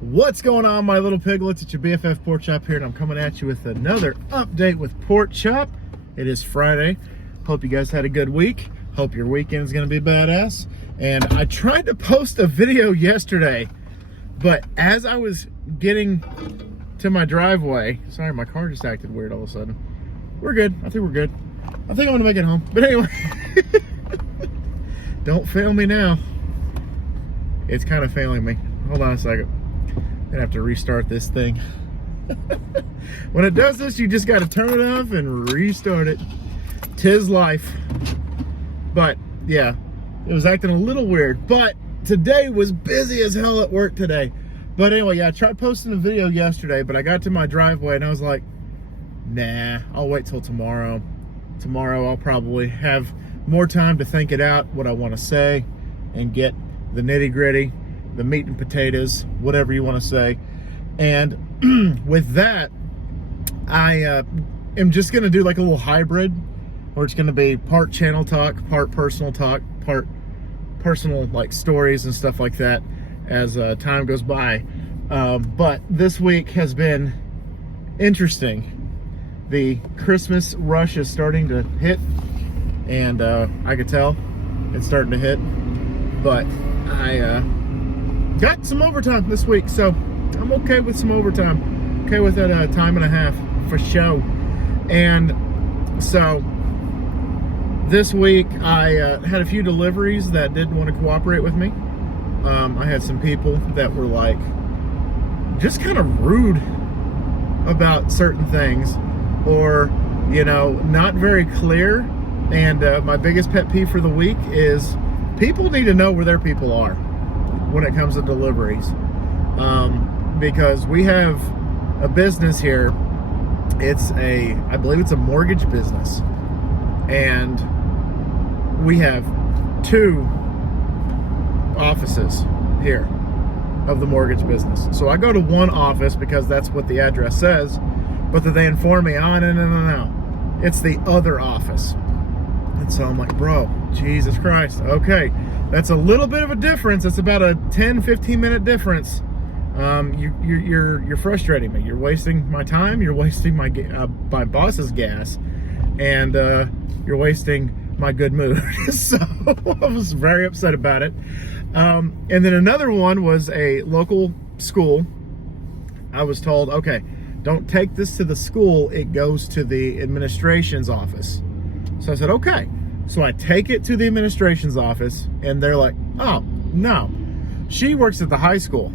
What's going on, my little piglets? It's your BFF Pork Chop here, and I'm coming at you with another update with Pork Chop. It is Friday. Hope you guys had a good week. Hope your weekend is going to be badass. And I tried to post a video yesterday, but as I was getting to my driveway, sorry, my car just acted weird all of a sudden. We're good. I think we're good. I think I'm going to make it home. But anyway, don't fail me now. It's kind of failing me. Hold on a second. I'm gonna have to restart this thing. When it does this, you just gotta turn it off and restart it. 'Tis life. But yeah, it was acting a little weird. But today was busy as hell at work today. But anyway, yeah, I tried posting a video yesterday, but I got to my driveway and I was like, nah, I'll wait till tomorrow. Tomorrow I'll probably have more time to think it out, what I want to say, and get the nitty-gritty, the meat and potatoes, whatever you want to say. And with that, I am just going to do like a little hybrid, where it's going to be part channel talk, part personal like stories and stuff like that as time goes by. But this week has been interesting. The Christmas rush is starting to hit, and I could tell it's starting to hit. But I got some overtime this week, so I'm okay with some overtime. Okay with that time and a half for show. And so this week I had a few deliveries that didn't want to cooperate with me. I had some people that were like just kind of rude about certain things, or you know, not very clear. And my biggest pet peeve for the week is people need to know where their people are when it comes to deliveries, because we have a business here. I believe it's a mortgage business, and we have 2 offices here of the mortgage business. So I go to one office because that's what the address says, but then they inform me, no, it's the other office. And so I'm like, bro, Jesus Christ, okay, that's a little bit of a difference. It's about a 10-15 minute difference. You're frustrating me. You're wasting my time. You're wasting my boss's gas, and you're wasting my good mood. So I was very upset about it. And then another one was a local school. I was told, okay, don't take this to the school. It goes to the administration's office. So I said, okay. So I take it to the administration's office, and they're like, oh, no, she works at the high school.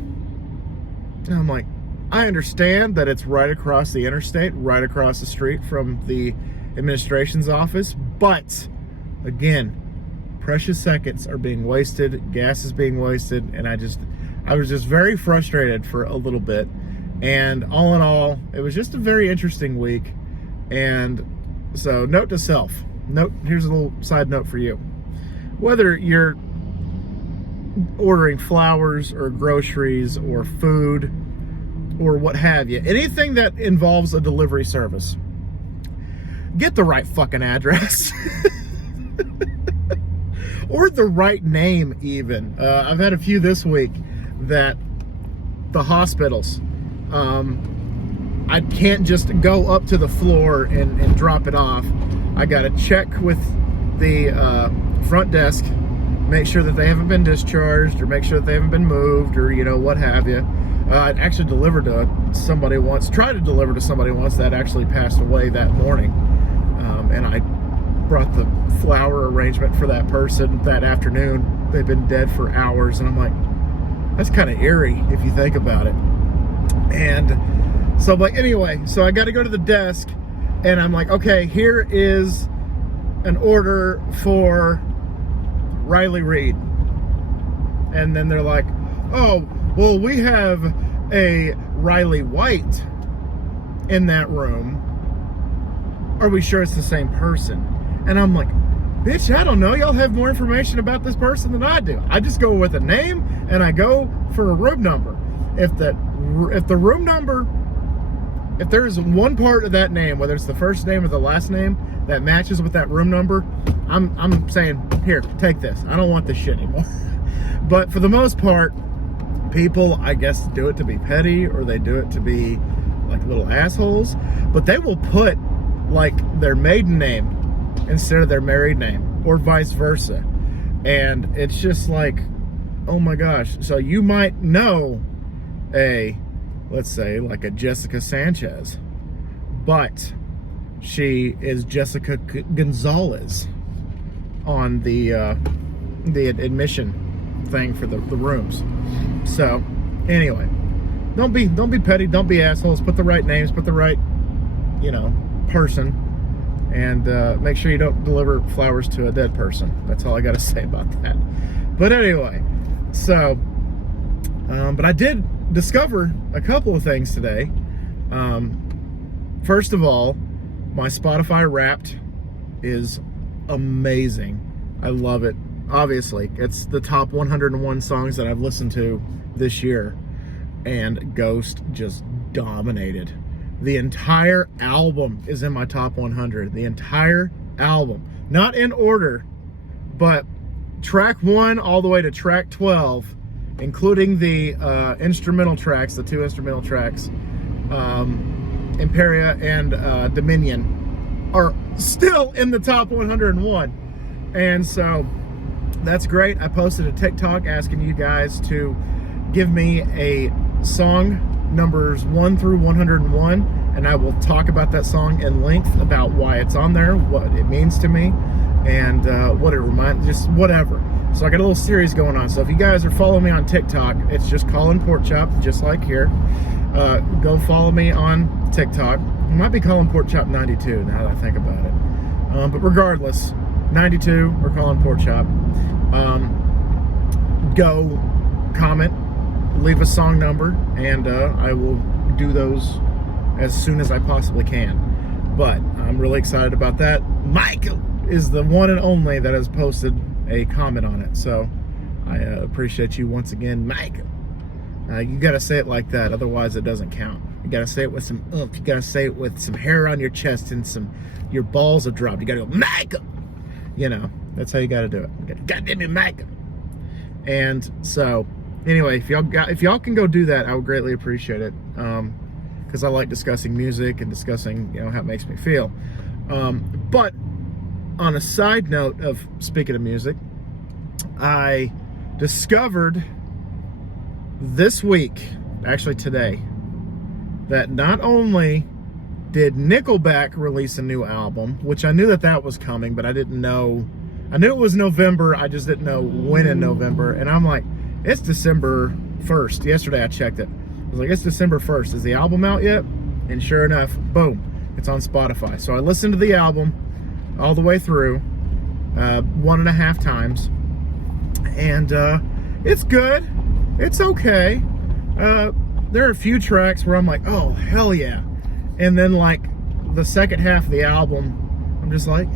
And I'm like, I understand that it's right across the interstate, right across the street from the administration's office, but again, precious seconds are being wasted, gas is being wasted, and I was just very frustrated for a little bit. And all in all, it was just a very interesting week. And so, note to self. Here's a little side note for you. Whether you're ordering flowers or groceries or food or what have you, anything that involves a delivery service, get the right fucking address. Or the right name even. I've had a few this week that the hospitals, I can't just go up to the floor and drop it off. I got to check with the front desk, make sure that they haven't been discharged, or make sure that they haven't been moved, or, you know, what have you. I actually delivered to somebody once, tried to deliver to somebody once that actually passed away that morning. And I brought the flower arrangement for that person that afternoon. They've been dead for hours, and I'm like, that's kind of eerie if you think about it. And so I'm like, anyway, so I got to go to the desk, and I'm like, okay, here is an order for Riley Reed. And then they're like, oh, well, we have a Riley White in that room. Are we sure it's the same person? And I'm like, bitch, I don't know. Y'all have more information about this person than I do. I just go with a name, and I go for a room number. If the room number, if there's one part of that name, whether it's the first name or the last name, that matches with that room number, I'm saying, here, take this. I don't want this shit anymore. But for the most part, People, I guess, do it to be petty, or they do it to be like little assholes, but they will put like their maiden name instead of their married name, or vice versa. And it's just like, oh my gosh. So you might know let's say like a Jessica Sanchez, but she is Jessica Gonzalez on the admission thing for the rooms. So anyway, don't be petty, don't be assholes. Put the right names, put the right, person, and make sure you don't deliver flowers to a dead person. That's all I got to say about that. But anyway, so but I did discover a couple of things today. First of all, my Spotify Wrapped is amazing. I love it. Obviously, it's the top 101 songs that I've listened to this year, and Ghost just dominated. The entire album is in my top 100. The entire album. Not in order, but track 1 all the way to track 12, including the instrumental tracks, the 2 instrumental tracks, Imperia and Dominion, are still in the top 101. And so that's great. I posted a TikTok asking you guys to give me a song numbers 1 through 101, and I will talk about that song in length, about why it's on there, what it means to me, and what it reminds, just whatever. So I got a little series going on. So if you guys are following me on TikTok, it's just Colin Porkchop, just like here. Go follow me on TikTok. It might be Colin Porkchop 92 now that I think about it. But regardless, 92 or Colin Porkchop. Go comment, leave a song number, and I will do those as soon as I possibly can. But I'm really excited about that. Michael is the one and only that has posted a comment on it, so I appreciate you once again, Michael. You gotta say it like that, otherwise it doesn't count. You gotta say it with some oomph. You gotta say it with some hair on your chest and your balls have dropped. You gotta go, Michael. That's how you gotta do it. You gotta, God damn it, Michael. And so, anyway, if y'all can go do that, I would greatly appreciate it. Because I like discussing music and discussing, how it makes me feel. But on a side note of speaking of music, I discovered this week, actually today, that not only did Nickelback release a new album, which I knew that was coming, but I didn't know. I knew it was November, I just didn't know when in November. And I'm like, it's December 1st. Yesterday I checked it. I was like, it's December 1st. Is the album out yet? And sure enough, boom, it's on Spotify. So I listened to the album all the way through 1.5 times. And it's good. It's okay. There are a few tracks where I'm like, oh, hell yeah. And then like the second half of the album, I'm just like,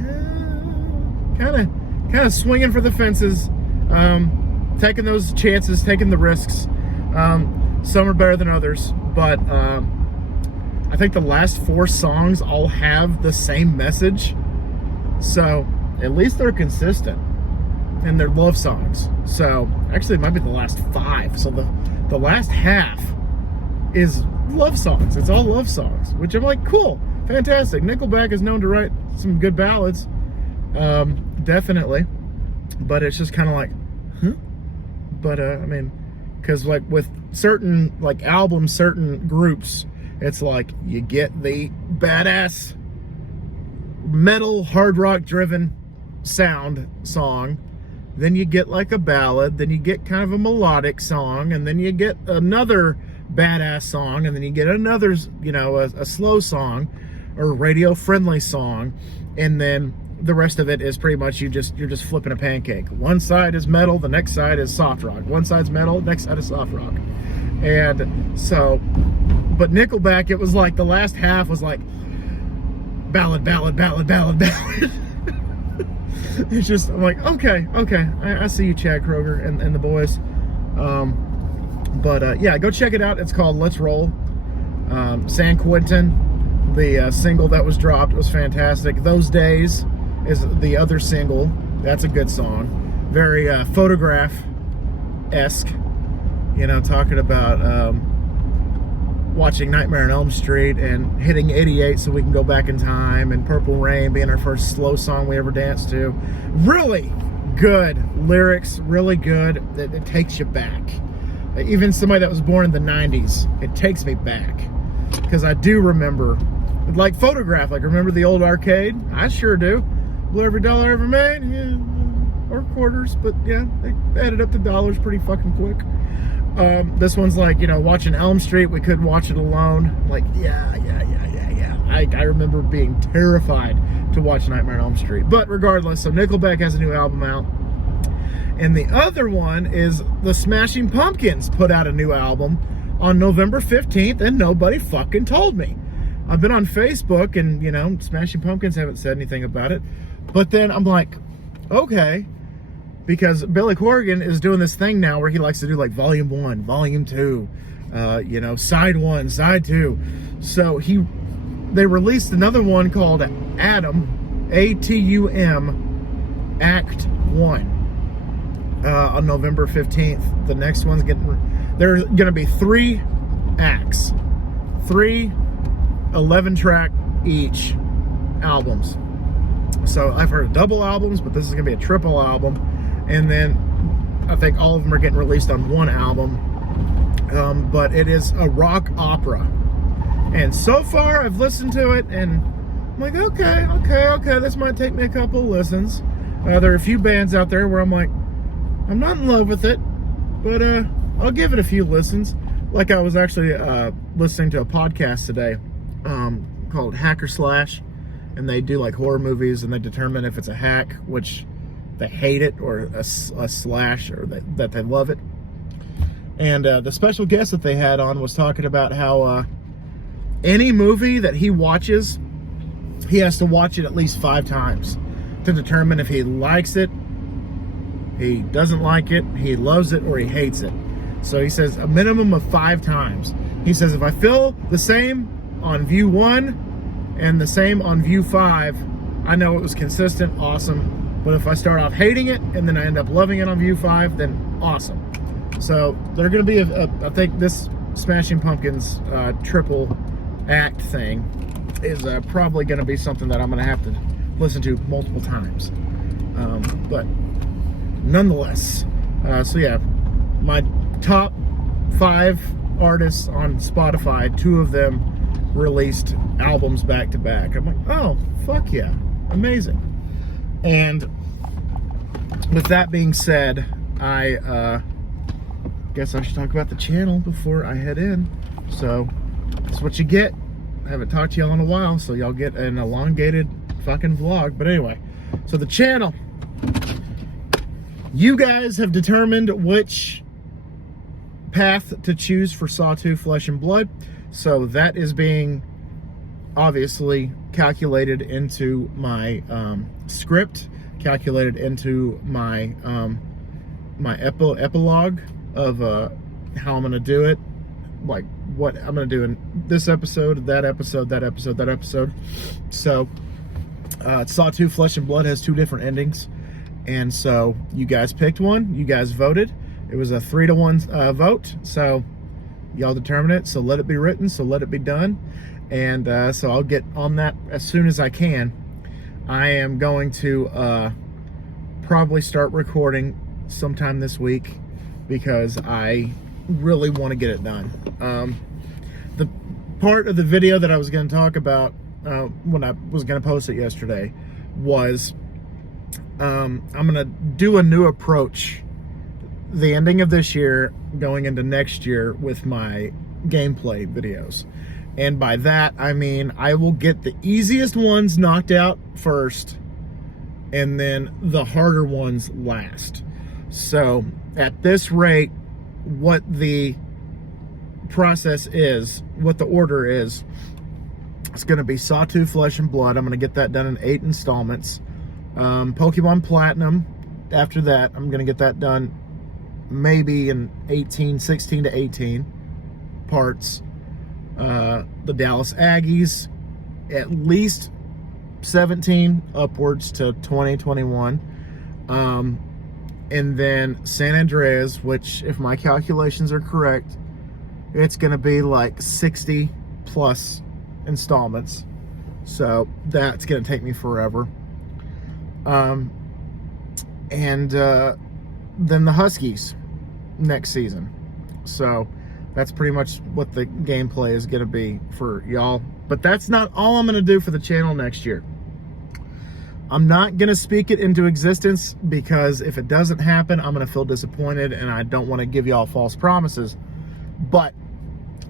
kind of swinging for the fences, taking those chances, taking the risks. Some are better than others, but I think the last 4 songs all have the same message, so at least they're consistent, and they're love songs. So actually it might be the last 5, so the last half is love songs. It's all love songs, which I'm like, cool, fantastic. Nickelback is known to write some good ballads, definitely, but it's just kind of like, huh? But I mean, because like with certain like albums, certain groups, it's like you get the badass metal hard rock driven sound song, then you get like a ballad, then you get kind of a melodic song, and then you get another badass song, and then you get another, a slow song or radio friendly song, and then the rest of it is pretty much you're just flipping a pancake. One side is metal, the next side is soft rock. One side's metal, next side is soft rock. And so, but Nickelback, it was like the last half was like ballad, ballad, ballad, ballad, ballad. It's just, I'm like, okay, I see you, Chad Kroger and the boys. Yeah, go check it out. It's called Let's Roll. San Quentin, the single that was dropped, was fantastic. Those Days is the other single. That's a good song. Very Photograph-esque. you know, talking about watching Nightmare on Elm Street and hitting 88 so we can go back in time, and Purple Rain being our first slow song we ever danced to. Really good lyrics, really good. It takes you back. Even somebody that was born in the 90s, it takes me back. Because I do remember, like Photograph, like remember the old arcade? I sure do. Blew every dollar I ever made, yeah, or quarters, but yeah, they added up to dollars pretty fucking quick. This one's like, you know, watching Elm Street, we couldn't watch it alone. Like, yeah. I remember being terrified to watch Nightmare on Elm Street. But regardless, so Nickelback has a new album out. And the other one is the Smashing Pumpkins put out a new album on November 15th, and nobody fucking told me. I've been on Facebook, and, you know, Smashing Pumpkins haven't said anything about it. But then I'm like, okay, because Billy Corgan is doing this thing now where he likes to do like Volume 1, Volume 2, you know, Side 1, Side 2. So they released another one called Atum, A-T-U-M, Act 1 on November 15th. The next one's there's going to be 3 acts, 3 11-track each albums. So I've heard of double albums, but this is going to be a triple album. And then I think all of them are getting released on one album. But it is a rock opera. And so far I've listened to it and I'm like, okay, this might take me a couple of listens. There are a few bands out there where I'm like, I'm not in love with it, but I'll give it a few listens. Like I was actually listening to a podcast today called Hacker Slash, and they do like horror movies, and they determine if it's a hack, which they hate it, or a slash, or that they love it. And the special guest that they had on was talking about how any movie that he watches, he has to watch it at least 5 times to determine if he likes it, he doesn't like it, he loves it, or he hates it. So he says a minimum of 5 times. He says if I feel the same on view 1 and the same on view 5, I know it was consistent, awesome. But if I start off hating it and then I end up loving it on view 5, then awesome. So they're going to be, I think this Smashing Pumpkins triple act thing is probably going to be something that I'm going to have to listen to multiple times. But nonetheless, so yeah, my top 5 artists on Spotify, 2 of them released albums back to back. I'm like, oh, fuck yeah, amazing. And with that being said, I guess I should talk about the channel before I head in. So that's what you get. I haven't talked to y'all in a while, so y'all get an elongated fucking vlog. But anyway, so the channel, you guys have determined which path to choose for Sawtooth Flesh and Blood. So that is being obviously calculated into my script, calculated into my my epilogue of how I'm going to do it, like what I'm going to do in this episode, that episode, that episode, that episode. So Sawtooth Flesh and Blood has 2 different endings, and so you guys picked one, you guys voted. It was a 3-to-1 vote, so y'all determine it, so let it be written, so let it be done. And so I'll get on that as soon as I can. I am going to probably start recording sometime this week because I really want to get it done. The part of the video that I was going to talk about when I was going to post it yesterday was I'm going to do a new approach the ending of this year going into next year with my gameplay videos. And by that I mean I will get the easiest ones knocked out first and then the harder ones last. So at this rate, what the process is, what the order is, it's going to be Sawtooth Flesh and Blood. I'm going to get that done in 8 installments. Pokemon Platinum, after that I'm going to get that done maybe in 16 to 18 parts. The Dallas Aggies, at least 17 upwards to 20, 21. And then San Andreas, which, if my calculations are correct, it's going to be like 60 plus installments. So that's going to take me forever. And then the Huskies next season. So that's pretty much what the gameplay is going to be for y'all. But that's not all I'm going to do for the channel next year. I'm not going to speak it into existence, because if it doesn't happen, I'm going to feel disappointed, and I don't want to give y'all false promises. But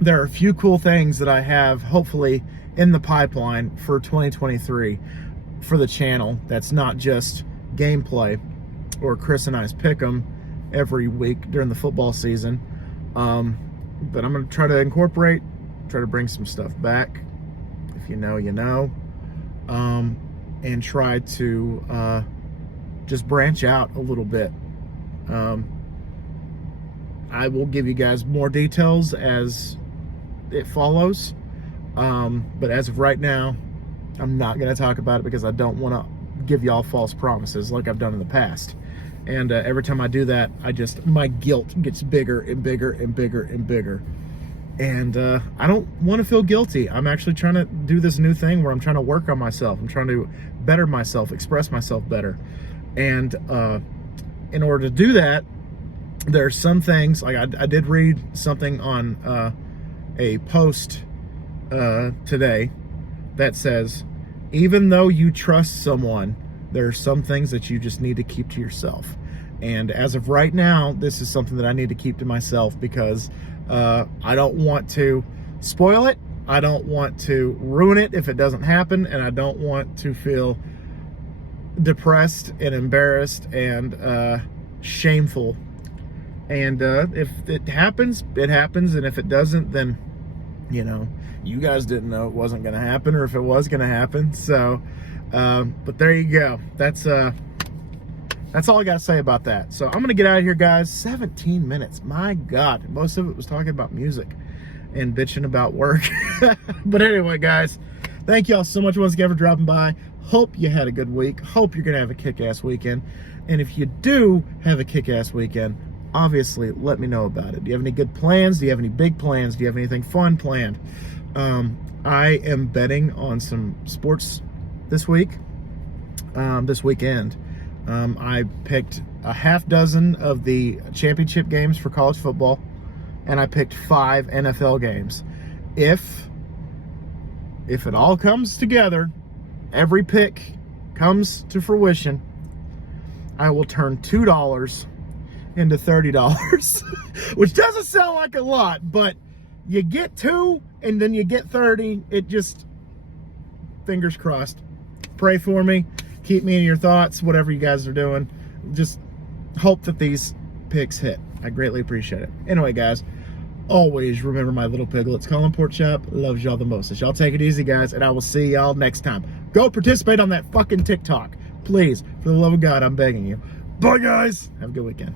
there are a few cool things that I have, hopefully, in the pipeline for 2023 for the channel. That's not just gameplay or Chris and I's pick 'em every week during the football season. But I'm going to try to incorporate, try to bring some stuff back. If you know, you know. And try to just branch out a little bit. I will give you guys more details as it follows. But as of right now, I'm not going to talk about it, because I don't want to give y'all false promises like I've done in the past. And every time I do that, my guilt gets bigger and bigger and bigger and bigger. And I don't want to feel guilty. I'm actually trying to do this new thing where I'm trying to work on myself. I'm trying to better myself, express myself better. And in order to do that, there are some things, like I did read something on a post today that says, even though you trust someone, there are some things that you just need to keep to yourself. And as of right now, this is something that I need to keep to myself, because I don't want to spoil it. I don't want to ruin it if it doesn't happen. And I don't want to feel depressed and embarrassed and shameful. And if it happens, it happens. And if it doesn't, then, you know, you guys didn't know it wasn't going to happen, or if it was going to happen. So, but there you go. That's all I got to say about that. So I'm going to get out of here, guys. 17 minutes. My God. Most of it was talking about music and bitching about work. But anyway, guys, thank y'all so much once again for dropping by. Hope you had a good week. Hope you're going to have a kick-ass weekend. And if you do have a kick-ass weekend, obviously let me know about it. Do you have any good plans? Do you have any big plans? Do you have anything fun planned? I am betting on some sports this week, this weekend. I picked a half dozen of the championship games for college football, and I picked 5 NFL games. If it all comes together, every pick comes to fruition, I will turn $2 into $30, which doesn't sound like a lot, but you get 2 and then you get 30. It just, fingers crossed. Pray for me. Keep me in your thoughts, whatever you guys are doing. Just hope that these picks hit. I greatly appreciate it. Anyway, guys, always remember my little piglets. Colin Pork Chop loves y'all the most. Y'all take it easy, guys, and I will see y'all next time. Go participate on that fucking TikTok. Please, for the love of God, I'm begging you. Bye, guys. Have a good weekend.